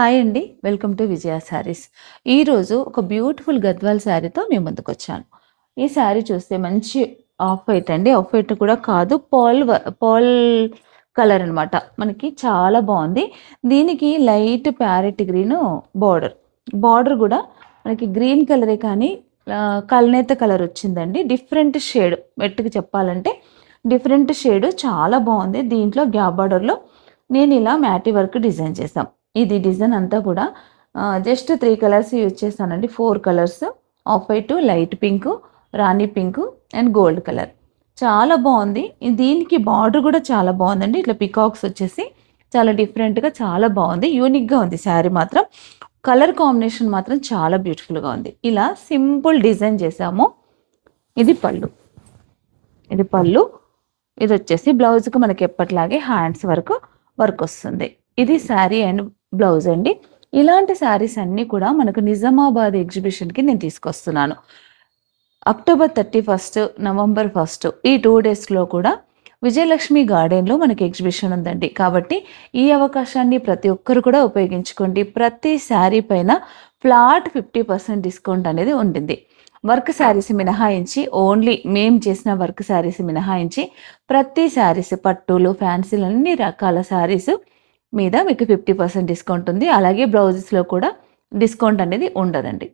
Hi అండి. Welcome to విజయ శారీస్. ఈరోజు ఒక బ్యూటిఫుల్ గద్వాల్ శారీతో మీ ముందుకొచ్చాను. ఈ శారీ చూస్తే మంచి ఆఫ్ వైట్ అండి. ఆఫ్ వైట్ కూడా కాదు, పాల్ కలర్ అనమాట. మనకి చాలా బాగుంది. దీనికి light parrot green border. Border కూడా మనకి గ్రీన్ కలరే కానీ కల్నేత కలర్ వచ్చిందండి. డిఫరెంట్ షేడ్, వెట్టుకు చెప్పాలంటే డిఫరెంట్ షేడ్ చాలా బాగుంది. దీంట్లో గ్యాప్ బార్డర్లో నేను ఇలా మ్యాటి వర్క్ డిజైన్ చేశాం. ఇది డిజైన్ అంతా కూడా జస్ట్ 3 కలర్స్ యూజ్ చేస్తానండి. 4 colours, off white, light pink, Rani pink and gold colour. చాలా బాగుంది. దీనికి బార్డర్ కూడా చాలా బాగుందండి. ఇట్లా పికాక్స్ వచ్చేసి చాలా డిఫరెంట్గా చాలా బాగుంది. యూనిక్గా ఉంది శారీ మాత్రం. కలర్ కాంబినేషన్ మాత్రం చాలా బ్యూటిఫుల్గా ఉంది. ఇలా సింపుల్ డిజైన్ చేసాము. ఇది పళ్ళు. ఇది వచ్చేసి బ్లౌజ్కి మనకి ఎప్పట్లాగే హ్యాండ్స్ వరకు వర్క్ వస్తుంది. ఇది శారీ అండ్ బ్లౌజ్ అండి. ఇలాంటి శారీస్ అన్నీ కూడా మనకు నిజామాబాద్ ఎగ్జిబిషన్కి నేను తీసుకొస్తున్నాను. అక్టోబర్ 31, నవంబర్ 1 ఈ 2 డేస్లో కూడా విజయలక్ష్మి గార్డెన్లో మనకి ఎగ్జిబిషన్ ఉందండి. కాబట్టి ఈ అవకాశాన్ని ప్రతి ఒక్కరు కూడా ఉపయోగించుకోండి. ప్రతి శారీ పైన ఫ్లాట్ 50% డిస్కౌంట్ అనేది ఉంటుంది. వర్క్ శారీస్ మినహాయించి, ఓన్లీ మేము చేసిన వర్క్ శారీస్ మినహాయించి ప్రతి శారీస్, పట్టులు, ఫ్యాన్సీలు, అన్ని రకాల శారీస్ మీద మీకు 50% డిస్కౌంట్ ఉంది. అలాగే బ్లౌజెస్లో కూడా డిస్కౌంట్ అనేది ఉండదండి.